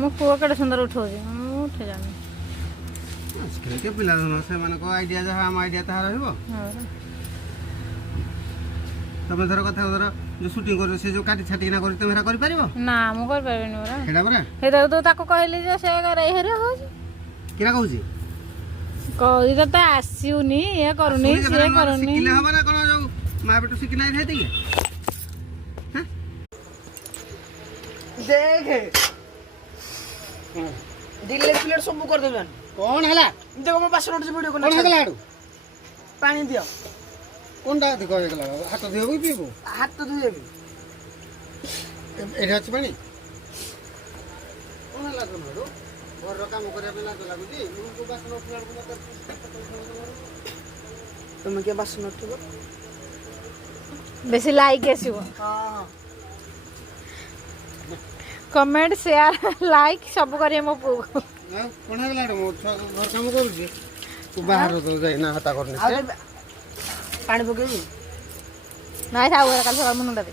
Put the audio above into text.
ମୋ ପୁଅ କେଡ଼େ ସୁନ୍ଦର ଉଠଉଛି ମୁଁ ଉଠେ ଜାଣି। ଆଜିକାଲି ପିଲା ସେମାନଙ୍କ ଆଇଡ଼ିଆ ଯାହା ଆମ ଆଇଡ଼ିଆ ତାହା ରହିବ। ତମେ ଧର କଥା ଧର ଯୋଉ ସୁଟିଂ କରୁଛ ସେ ଯୋଉ କାଟି ଛାଟିକିନା କରି ତମେ ହେରା କରିପାରିବ? ନା ମୁଁ କରିପାରିବିନି ପରା। ସେଇଟା ପରା ସେଇଟାକୁ ତ ତାକୁ କହିଲି ଯେ ସେ ହେରେ ହଉଛି କିରା କହୁଛି କହି ତତେ ଆସିବୁନି ଇଏ କରୁନି ସିଏ କରୁନି। ଶିଖିଲେ ହବ ନା କଣ ଯୋଉ ମା ବେଟୁ ଶିଖିନା ହେଇଥାଏ କି? ଦେଖେ ଡିଲେଟ ଫିଲେଟ ସବୁ କରିଦେବି ଆମେ। କଣ ହେଲା ଦେଖ ମୋ ବାସନ ଉଠୁଛି ଭିଡ଼ିଓ କଣ ହେଇଗଲା ଆଡୁ ପାଣି ଦିଅ କୋଣଟା ଅଧିକ ହେଇଗଲା ହାତ ଧୋଇବୁ କି ପିଇବୁ? ହାତ ଧୋଇଦେବି। ଏଠି ଅଛି ପାଣି କଣ ହେଲା ତମର ଘରର କାମ କରିବା ପାଇଁ ଲାଜ ଲାଗୁଛି ମୁଁ ବାସନ ଉଠିଲା ବେଳକୁ ତମେ କିଏ ବାସନ ଉଠିବ? ବେଶୀ ଲାଇକ୍ ଆସିବ। ହଁ କମେଣ୍ଟ ସେୟାର ଲାଇକ୍ ସବୁ କରିବେ ମୋ ପୁଅକୁ। କଣ ହେଇଗଲା ଆଡୁ ମୁଁ ଘର କାମ କରୁଛି ତୁ ବାହାର ତ ଯାଇନା ହାତା କରୁନି ପାଣି ପକେଇବି ନାଇଁ ଥାଉ କାଲି ସକାଳ ମୁଣ୍ଡ ଦେବି।